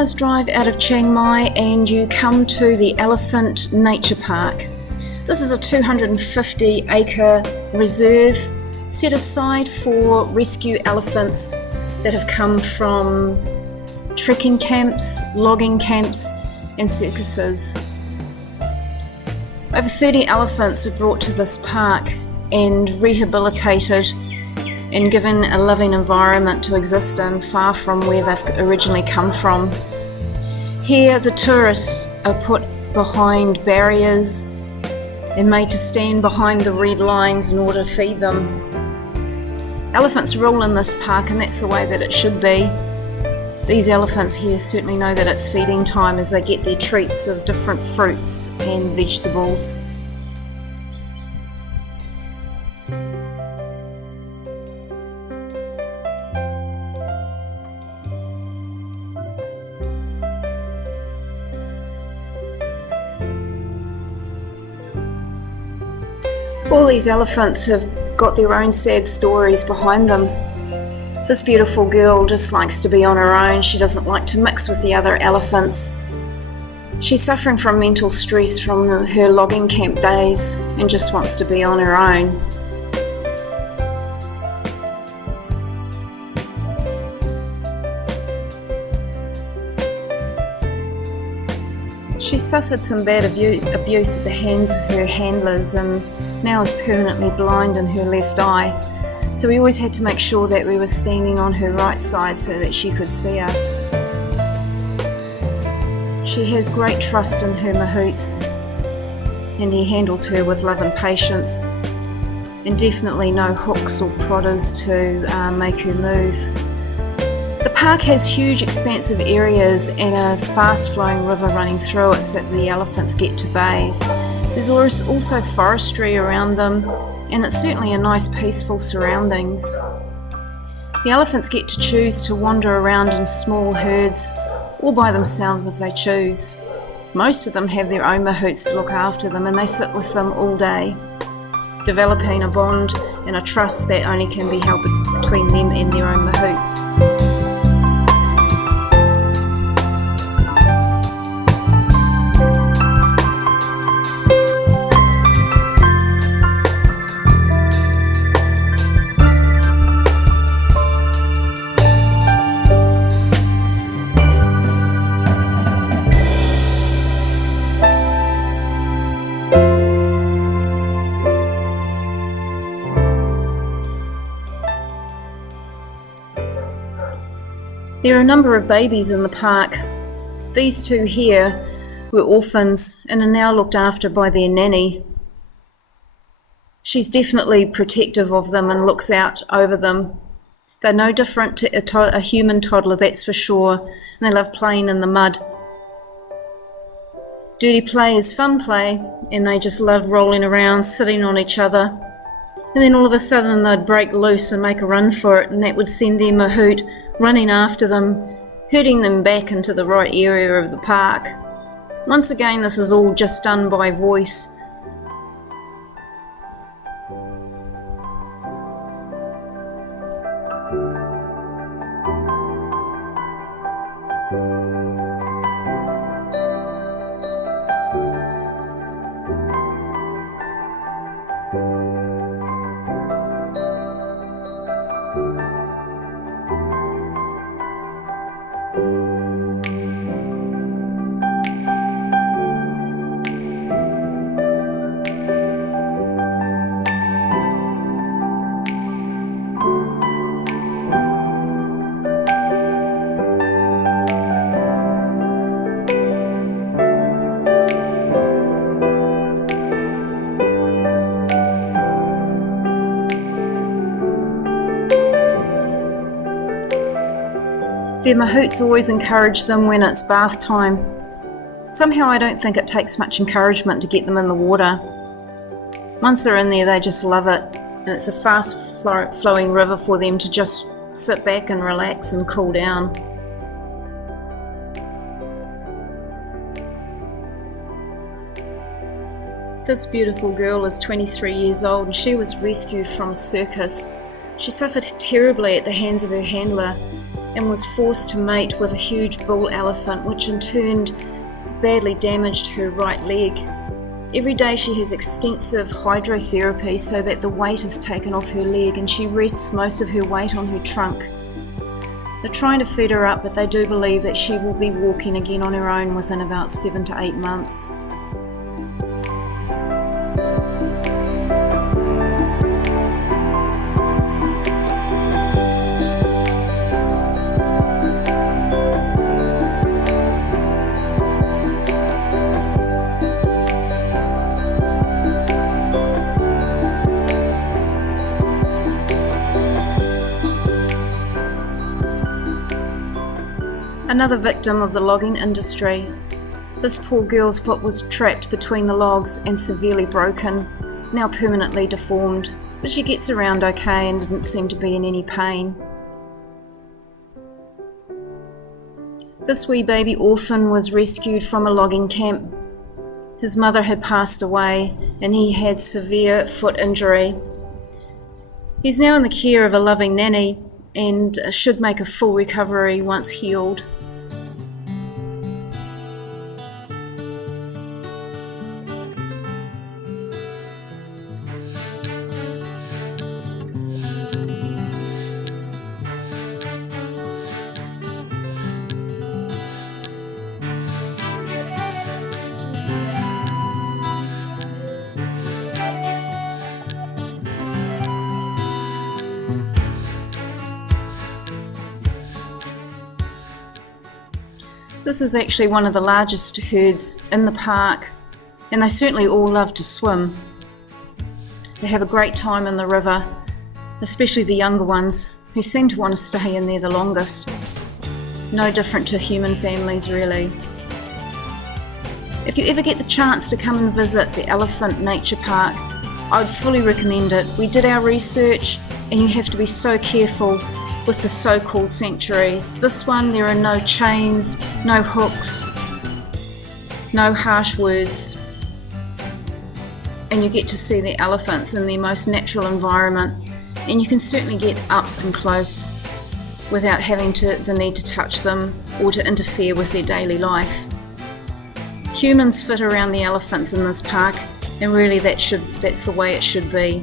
hours drive out of Chiang Mai and you come to the Elephant Nature Park. This is a 250-acre reserve set aside for rescue elephants that have come from trekking camps, logging camps and circuses. Over 30 elephants are brought to this park and rehabilitated and given a living environment to exist in, far from where they've originally come from. Here the tourists are put behind barriers and made to stand behind the red lines in order to feed them. Elephants rule in this park, and that's the way that it should be. These elephants here certainly know that it's feeding time as they get their treats of different fruits and vegetables. All these elephants have got their own sad stories behind them. This beautiful girl just likes to be on her own. She doesn't like to mix with the other elephants. She's suffering from mental stress from her logging camp days and just wants to be on her own. She suffered some bad abuse at the hands of her handlers and now is permanently blind in her left eye. So we always had to make sure that we were standing on her right side so that she could see us. She has great trust in her mahout and he handles her with love and patience, and definitely no hooks or prodders to make her move. The park has huge expansive areas and a fast flowing river running through it so that the elephants get to bathe. There's also forestry around them, and it's certainly a nice peaceful surroundings. The elephants get to choose to wander around in small herds or by themselves if they choose. Most of them have their own mahouts to look after them, and they sit with them all day, developing a bond and a trust that only can be held between them and their own mahout. There are a number of babies in the park. These two here were orphans and are now looked after by their nanny. She's definitely protective of them and looks out over them. They're no different to a human toddler, that's for sure, and they love playing in the mud. Dirty play is fun play, and they just love rolling around, sitting on each other. And then all of a sudden they'd break loose and make a run for it, and that would send their mahout running after them, herding them back into the right area of the park. Once again, this is all just done by voice. Their mahouts always encourage them when it's bath time. Somehow I don't think it takes much encouragement to get them in the water. Once they're in there, they just love it, and it's a fast flowing river for them to just sit back and relax and cool down. This beautiful girl is 23 years old and she was rescued from a circus. She suffered terribly at the hands of her handler, and was forced to mate with a huge bull elephant, which in turn badly damaged her right leg. Every day she has extensive hydrotherapy so that the weight is taken off her leg, and she rests most of her weight on her trunk. They're trying to feed her up, but they do believe that she will be walking again on her own within about 7 to 8 months. Another victim of the logging industry. This poor girl's foot was trapped between the logs and severely broken, now permanently deformed, but she gets around okay and didn't seem to be in any pain. This wee baby orphan was rescued from a logging camp. His mother had passed away and he had severe foot injury. He's now in the care of a loving nanny and should make a full recovery once healed. This is actually one of the largest herds in the park, and they certainly all love to swim. They have a great time in the river, especially the younger ones, who seem to want to stay in there the longest. No different to human families, really. If you ever get the chance to come and visit the Elephant Nature Park, I would fully recommend it. We did our research, and you have to be so careful with the so-called sanctuaries. This one, there are no chains, no hooks, no harsh words, and you get to see the elephants in their most natural environment, and you can certainly get up and close without having the need to touch them or to interfere with their daily life. Humans fit around the elephants in this park, and really that's the way it should be.